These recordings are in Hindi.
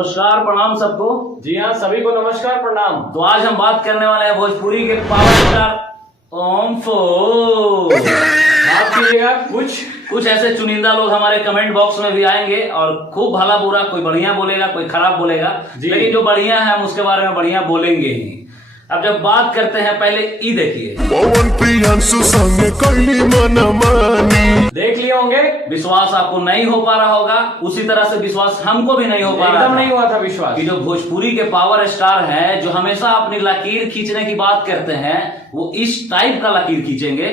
नमस्कार प्रणाम सबको। जी हाँ, सभी को नमस्कार प्रणाम। तो आज हम बात करने वाले हैं भोजपुरी के पावर स्टार ओम फो। माफ कीजिएगा, कुछ ऐसे चुनिंदा लोग हमारे कमेंट बॉक्स में भी आएंगे और खूब भला बुरा, कोई बढ़िया बोलेगा कोई खराब बोलेगा, लेकिन जो बढ़िया है हम उसके बारे में बढ़िया बोलेंगे ही। अब जब बात करते हैं पहले ई देखिए, देख लिए होंगे। विश्वास आपको नहीं हो पा रहा होगा, उसी तरह से विश्वास हमको भी नहीं हो पा रहा, एकदम नहीं हुआ था विश्वास कि जो भोजपुरी के पावर स्टार हैं, जो हमेशा अपनी लकीर खींचने की बात करते हैं, वो इस टाइप का लकीर खींचेंगे।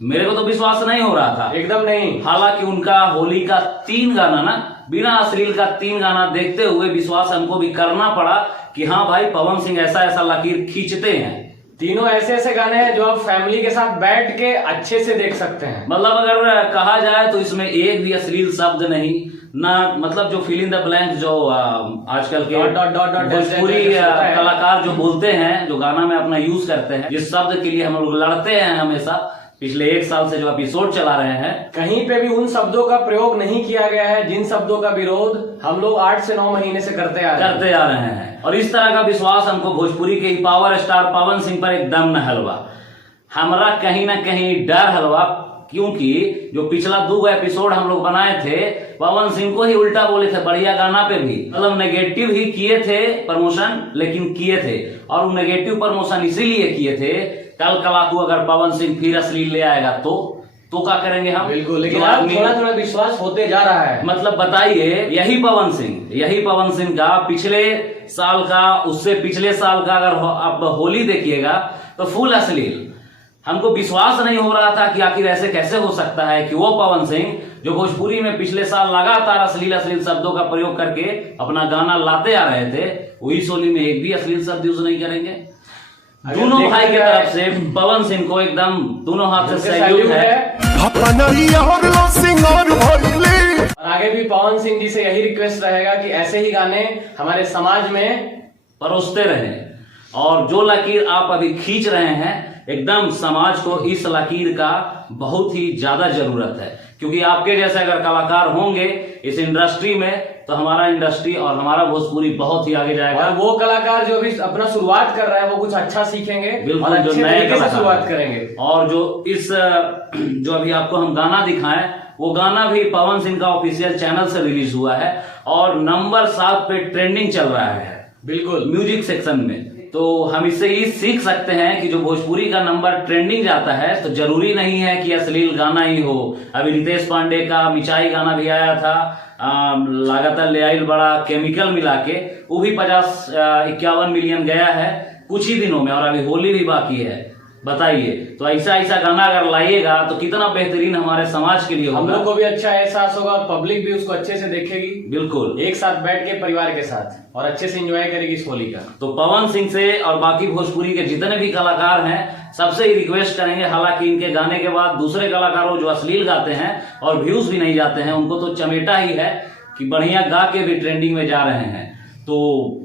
मेरे को तो विश्वास नहीं हो रहा था, एकदम नहीं। हालांकि उनका होली का 3 गाना ना, बिना अश्लील का 3 गाना देखते हुए विश्वास हमको भी करना पड़ा कि हाँ भाई पवन सिंह ऐसा ऐसा लकीर खींचते हैं। तीनों ऐसे ऐसे गाने हैं जो आप फैमिली के साथ बैठ के अच्छे से देख सकते हैं। मतलब अगर कहा जाए तो इसमें एक भी अश्लील शब्द नहीं ना, मतलब जो फिल इन द ब्लैंक जो आजकल के भोजपुरी कलाकार जो बोलते हैं, जो गाना में अपना यूज करते हैं, जिस शब्द के लिए हम लोग लड़ते हैं हमेशा पिछले 1 साल से जो एपिसोड चला रहे हैं, कहीं पे भी उन शब्दों का प्रयोग नहीं किया गया है जिन शब्दों का विरोध हम लोग 8 से 9 महीने से करते आ रहे हैं। और इस तरह का विश्वास हमको भोजपुरी के पावर स्टार पवन सिंह पर एकदम न हलवा, हमारा कहीं ना कहीं डर हलवा, क्योंकि जो पिछला 2 एपिसोड हम लोग बनाए थे पवन सिंह को ही उल्टा बोले थे बढ़िया गाना पे भी, मतलब नेगेटिव ही किए थे प्रमोशन, लेकिन किए थे। और वो नेगेटिव प्रमोशन इसीलिए किए थे, कल कलाकू अगर पवन सिंह फिर अश्लील ले आएगा तो क्या करेंगे हम? बिल्कुल, लेकिन अब थोड़ा थोड़ा विश्वास होते जा रहा है। मतलब बताइए, यही पवन सिंह का पिछले साल का, उससे पिछले साल का अगर आप होली देखिएगा तो फुल अश्लील। हमको विश्वास नहीं हो रहा था कि आखिर ऐसे कैसे हो सकता है कि वो पवन सिंह जो भोजपुरी में पिछले साल लगातार अश्लील शब्दों का प्रयोग करके अपना गाना लाते आ रहे थे, वही होली में एक भी अश्लील शब्द यूज नहीं करेंगे। दोनों भाई की तरफ से पवन सिंह को एकदम दोनों हाथ से सैल्यूट है। और आगे भी पवन सिंह जी से यही रिक्वेस्ट रहेगा कि ऐसे ही गाने हमारे समाज में परोसते रहें। और जो लकीर आप अभी खींच रहे हैं, एकदम समाज को इस लकीर का बहुत ही ज्यादा जरूरत है, क्योंकि आपके जैसे अगर कलाकार होंगे इस इंडस्ट्री में तो हमारा इंडस्ट्री और हमारा भोजपुरी बहुत ही आगे जाएगा। और वो कलाकार जो अभी अपना शुरुआत कर रहा है वो कुछ अच्छा सीखेंगे, बिल्कुल, और जो अच्छे नए तरीके से शुरुआत करेंगे। और जो अभी आपको हम गाना दिखाएं, वो गाना भी पवन सिंह का ऑफिशियल चैनल से रिलीज हुआ है और नंबर 7 पे ट्रेंडिंग चल रहा है, बिल्कुल, म्यूजिक सेक्शन में। तो हम इससे ये सीख सकते हैं कि जो भोजपुरी का नंबर ट्रेंडिंग जाता है तो जरूरी नहीं है कि अश्लील गाना ही हो। अभी रितेश पांडे का मिचाई गाना भी आया था, लगातार ले आइल बड़ा केमिकल मिला के, वो भी 50-51 मिलियन गया है कुछ ही दिनों में, और अभी होली भी बाकी है। बताइए, तो ऐसा गाना अगर लाइएगा तो कितना बेहतरीन हमारे समाज के लिए होगा। हम लोग को भी अच्छा एहसास होगा और पब्लिक भी उसको अच्छे से देखेगी, बिल्कुल, एक साथ बैठ के परिवार के साथ, और अच्छे से एंजॉय करेगी इस होली का। तो पवन सिंह से और बाकी भोजपुरी के जितने भी कलाकार हैं सबसे ही रिक्वेस्ट करेंगे, हालांकि इनके गाने के बाद दूसरे कलाकारों जो अश्लील गाते हैं और व्यूज भी नहीं जाते हैं, उनको तो चमेटा ही है कि बढ़िया गा के भी ट्रेंडिंग में जा रहे हैं। तो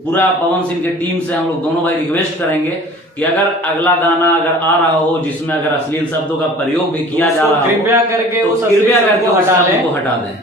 पूरा पवन सिंह के टीम से हम लोग दोनों भाई रिक्वेस्ट करेंगे कि अगर अगला गाना अगर आ रहा हो जिसमें अगर अश्लील शब्दों का प्रयोग भी किया जा रहा हो, कृपया करके हटा दें।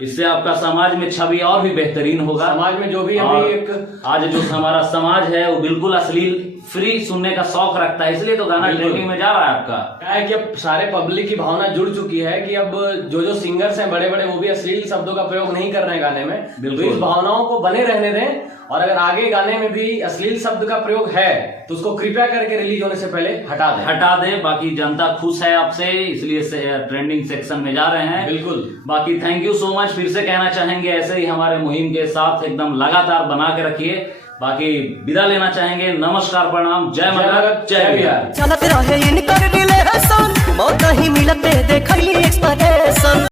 इससे आपका समाज में छवि और भी बेहतरीन होगा। समाज में जो भी अभी आज जो हमारा समाज है वो बिल्कुल अश्लील फ्री सुनने का शौक रखता है, इसलिए तो गाना ट्रेंडिंग में जा रहा है आपका। क्या है कि अब सारे पब्लिक की भावना जुड़ चुकी है कि अब जो सिंगर्स हैं बड़े बड़े, वो भी अश्लील शब्दों का प्रयोग नहीं कर रहे हैं गाने में। बिल्कुल, तो इस भावनाओं को बने रहने दें, और अगर आगे गाने में भी अश्लील शब्द का प्रयोग है तो उसको कृपया करके रिलीज होने से पहले हटा दें। बाकी जनता खुश है आपसे, इसलिए ट्रेंडिंग सेक्शन में जा रहे हैं। बिल्कुल, बाकी थैंक यू सो मच। फिर से कहना चाहेंगे ऐसे ही हमारे मुहिम के साथ एकदम लगातार बना के रखिए। बाकी विदा लेना चाहेंगे, नमस्कार प्रणाम, जय भारत जय बिहार। चलत रहे इनकर रिलेशन, मौत ही मिलते देखली एक्सप्रेशन।